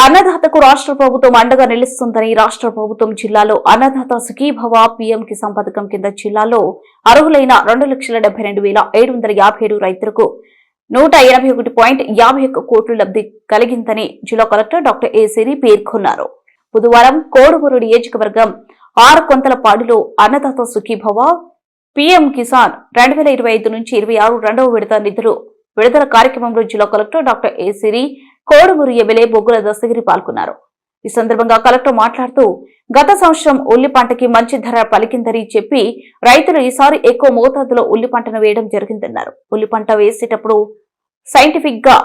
అన్నదాతకు రాష్ట్ర ప్రభుత్వం అండగా నిలుస్తుందని రాష్ట్ర ప్రభుత్వం జిల్లాలో అన్నదాత సుఖీభవ పీఎం కిసాన్ పథకం కింద జిల్లాలో అర్హులైన రెండు లక్షల డెబ్బై రెండు వేల ఏడు వందల యాభై ఏడు రైతులకు నూట ఎనభై ఒకటి పాయింట్ యాభై ఒక్క కోట్లు లబ్ధి కలిగిందని జిల్లా కలెక్టర్ డాక్టర్ ఏ సిరి పేర్కొన్నారు. బుధవారం కోడుమూరు నియోజకవర్గం ఆరు కొంతలపాడులో అన్నదాత సుఖీభవ పీఎం కిసాన్ రెండు వేల ఇరవై ఐదు నుంచి ఇరవై ఆరు రెండవ విడత నిధులు విడుదల కార్యక్రమంలో జిల్లా collector doctor A Siri Kodumuru MLA Boggula Dastagiri పాల్గొన్నారు. ఈ సందర్భంగా కలెక్టర్ మాట్లాడుతూ గత సంవత్సరం ఉల్లి పంటకి మంచి ధర పలికిందని చెప్పి రైతులు ఈసారి ఎక్కువ మోతాదులో ఉల్లి పంటను వేయడం జరిగిందన్నారు. ఉల్లి పంట వేసేటప్పుడు సైంటిఫిక్గా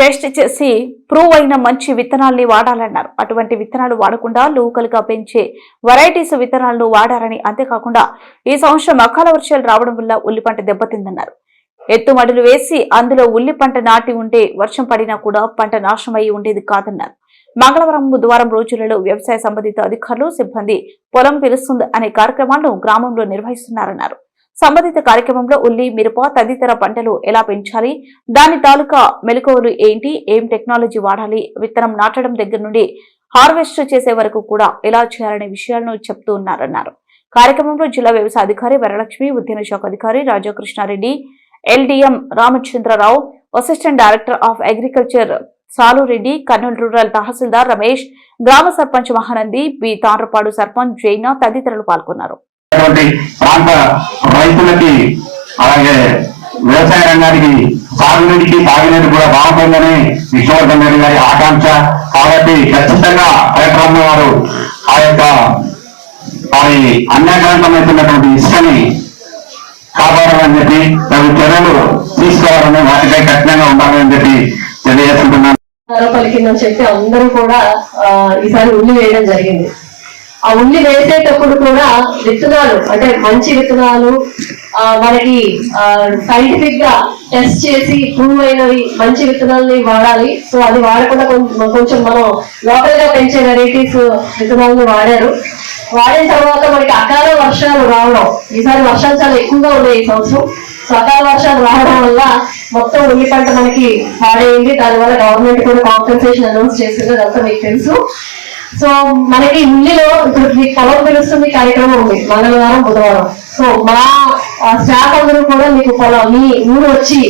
టెస్ట్ చేసి ప్రూవ్ అయిన మంచి విత్తనాల్ని వాడాలన్నారు. అటువంటి విత్తనాలు వాడకుండా లోకల్గా పెంచే వెరైటీస్ విత్తనాలను వాడారని అంతేకాకుండా ఈ సంవత్సరం అకాల వర్షాలు రావడం వల్ల ఉల్లి పంట దెబ్బతిందన్నారు. ఎత్తుమడులు వేసి అందులో ఉల్లి పంట నాటి ఉంటే వర్షం పడినా కూడా పంట నాశనమై ఉండేది కాదన్నారు. మంగళవారం బుధవారం రోజులలో వ్యవసాయ సంబంధిత అధికారులు సిబ్బంది పొలం పిలుస్తుంది అనే కార్యక్రమాలను గ్రామంలో నిర్వహిస్తున్నారన్నారు. సంబంధిత కార్యక్రమంలో ఉల్లి మిరప తదితర పంటలు ఎలా పెంచాలి దాని తాలూకా మెలకువలు ఏంటి ఏం టెక్నాలజీ వాడాలి విత్తనం నాటడం దగ్గర నుండి హార్వెస్ట్ చేసే వరకు కూడా ఎలా చేయాలనే విషయాలను చెప్తూ ఉన్నారన్నారు. కార్యక్రమంలో జిల్లా వ్యవసాయ అధికారి వరలక్ష్మి ఉద్యాన శాఖ అధికారి Rajakrishnareddy LDM Ramachandrarao assistant director of agriculture Salureddy Kurnool rural tahsildar Ramesh గ్రామ సర్పంచ్ మహానంది బి. తాండ్రపాడు సర్పంచ్ జైన తదితరులు పాల్గొన్నారు. ప్రాంత రైతులకి అలాగే వ్యవసాయ రంగానికి సాగునీటికి తాగునీరు కూడా బాగుంటుందని విష్ణువర్ధన్ రెడ్డి గారి ఆకాంక్ష. కాబట్టి ఖచ్చితంగా కలెక్టర్ వారు ఆ యొక్క వారి అన్యాగ్రంథమైతున్నటువంటి ఇష్టని కాపాడాలని చెప్పి తగు చర్యలు తీసుకోవాలని వాటిపై కఠినంగా ఉండాలని చెప్పి తెలియజేస్తున్నాను పలికిందని చెప్పి అందరూ కూడా ఈసారి ఉల్లి వేయడం జరిగింది. ఆ ఉల్లి వేసేటప్పుడు కూడా విత్తనాలు అంటే మంచి విత్తనాలు ఆ, మనకి సైంటిఫిక్గా టెస్ట్ చేసి ప్రూవ్ అయినవి మంచి విత్తనాలని వాడాలి. సో అది వాడకుండా కొంచెం మనం లోకల్గా పెంచే వెరైటీస్ విత్తనాలను వాడారు. వాడిన తర్వాత మనకి అకాల వర్షాలు రావడం. ఈసారి వర్షాలు చాలా ఎక్కువగా ఉన్నాయి ఈ సంవత్సరం. సో అకాల వర్షాలు రావడం వల్ల మొత్తం ఉల్లి పంట మనకి పాడైంది. దానివల్ల గవర్నమెంట్ కూడా కాంపెన్సేషన్ అనౌన్స్ చేసింది. అదంతా మీకు తెలుసు. సో మనకి ఉల్లిలో ఇప్పుడు మీకు పొలం పిలుస్తుంది కార్యక్రమం ఉంది. మంగళవారం బుధవారం. సో మా స్టాఫ్ అందరూ కూడా మీకు పొలం మీ ఊరు వచ్చి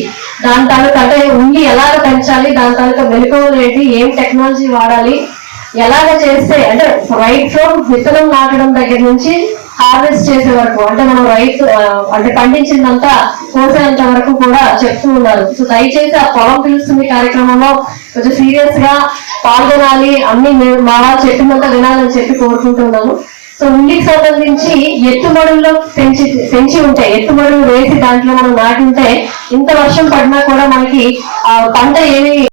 దాని తాలూకా అంటే ఉల్లి ఎలాగ పెంచాలి దాని తాలూకా మెలకువలు ఏంటి ఏం టెక్నాలజీ వాడాలి ఎలాగ చేస్తే అంటే రైట్ ఫ్రమ్ విత్తనం నాటడం దగ్గర నుంచి హార్వెస్ట్ చేసే వరకు అంటే మనం రైతు అంటే పండించిందంతా కోసేంత వరకు కూడా చెప్తూ ఉన్నారు. సో దయచేసి ఆ పొలం పిలుస్తుంది కార్యక్రమంలో కొంచెం సీరియస్గా పాల్గొనాలి అన్ని మా వాళ్ళు చెప్పినంత వినాలని చెప్పి కోరుకుంటున్నాను సో ఉల్లికి సంబంధించి ఎత్తుమడుల్లో పెంచి పెంచి ఉంటే ఎత్తుమడులు వేసి దాంట్లో మనం నాటింటే ఇంత వర్షం పడినా కూడా మనకి ఆ పంట ఏమి